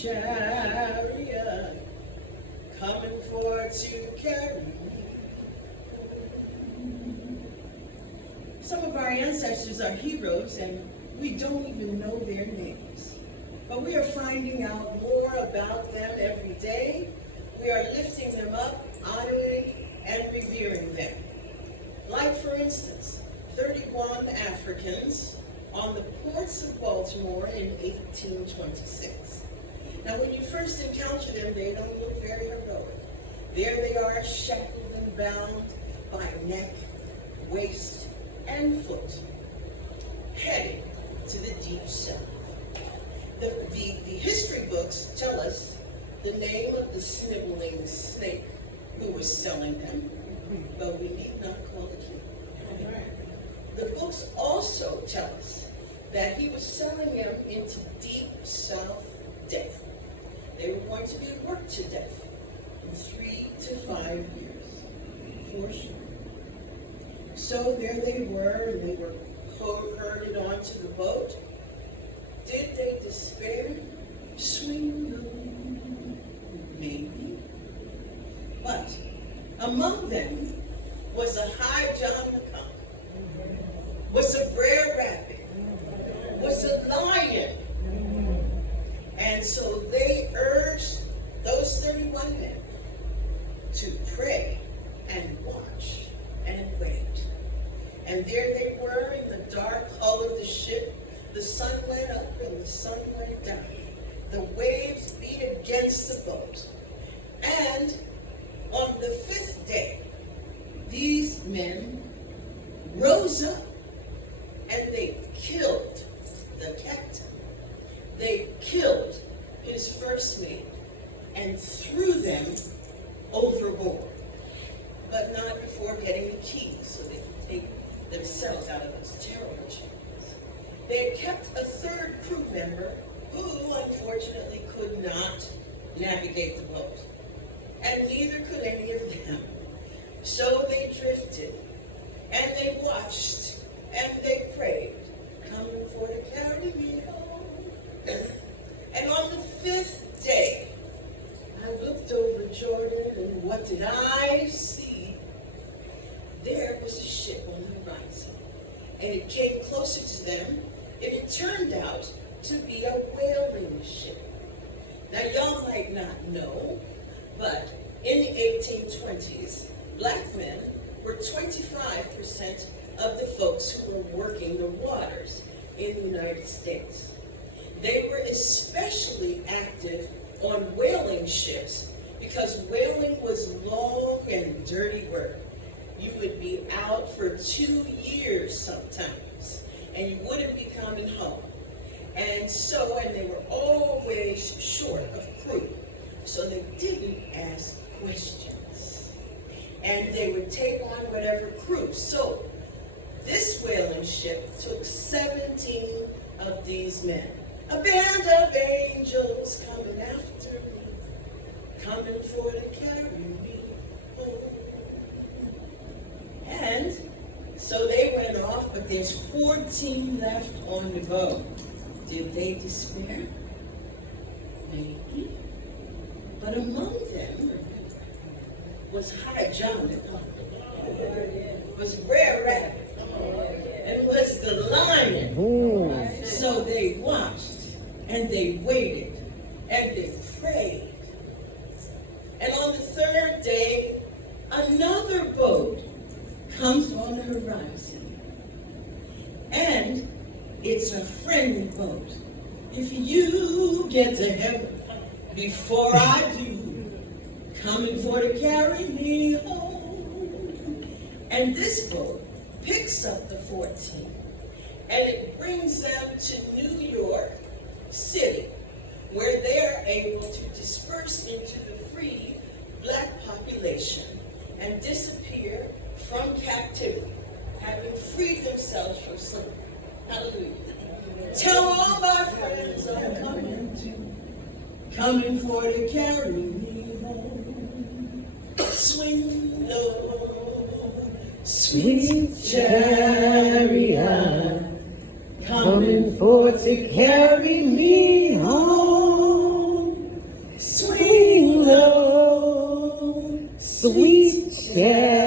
chariot, coming for to carry me. Some of our ancestors are heroes and we don't even know their names. But we are finding out more about them every day. We are lifting them up, honoring and revering them. Like, for instance, 31 Africans on the ports of Baltimore in 1826. Now, when you first encounter them, they don't look very heroic. There they are, shackled and bound by neck, waist, and foot, heading to the deep south. The history books tell us the name of the sniveling snake who was selling them, but we need not call it him. The books also tell us that he was selling them into deep south death. They were going to be worked to death in 3 to 5 years, for sure. So there they were, and they were herded onto the boat. Did they despair? Swing low, maybe. But among them was a high John McCock, was a Brer Rabbit, was a lion. And so they urged those 31 men to pray and watch and wait. And there they were in the dark hull of the ship. The sun went up and the sun went down. The waves beat against the boat. And on the 5th day, these men rose up and they killed the captain. They killed his first mate and threw them overboard, but not before getting the keys so they could take themselves out of those terrible chains. They had kept a third crew member who unfortunately could not navigate the boat, and neither could any of them. So they drifted, and they watched, and they prayed, coming for to carry me home. And on the 5th day, I looked over Jordan, and what did I see? There was a ship on the horizon, and it came closer to them, and it turned out to be a whaling ship. Now, y'all might not know, but in the 1820s, black men were 25% of the folks who were working the waters in the United States. They were especially active on whaling ships because whaling was long and dirty work. You would be out for 2 years sometimes, and you wouldn't be coming home. And they were always short of crew, so they didn't ask questions. And they would take on whatever crew. So this whaling ship took 17 of these men. A band of angels coming after me, coming for to carry me home. And so they went off, but there's 14 left on the boat. Did they despair? Maybe. But among them was High John, was Brer Rabbit, and was the lion. Ooh. So they watched, and they waited, and they prayed. And on the 3rd day, another boat comes on the horizon. And it's a friendly boat. If you get to heaven before I do, coming for to carry me home. And this boat picks up the 14, and it brings them to New York City, where they're able to disperse into the free black population and disappear from captivity, having freed themselves from slavery. Hallelujah. Tell all my friends I'm coming for to carry me home. Swing low, sweet chariot, coming for to carry me home. Sweet Chariot.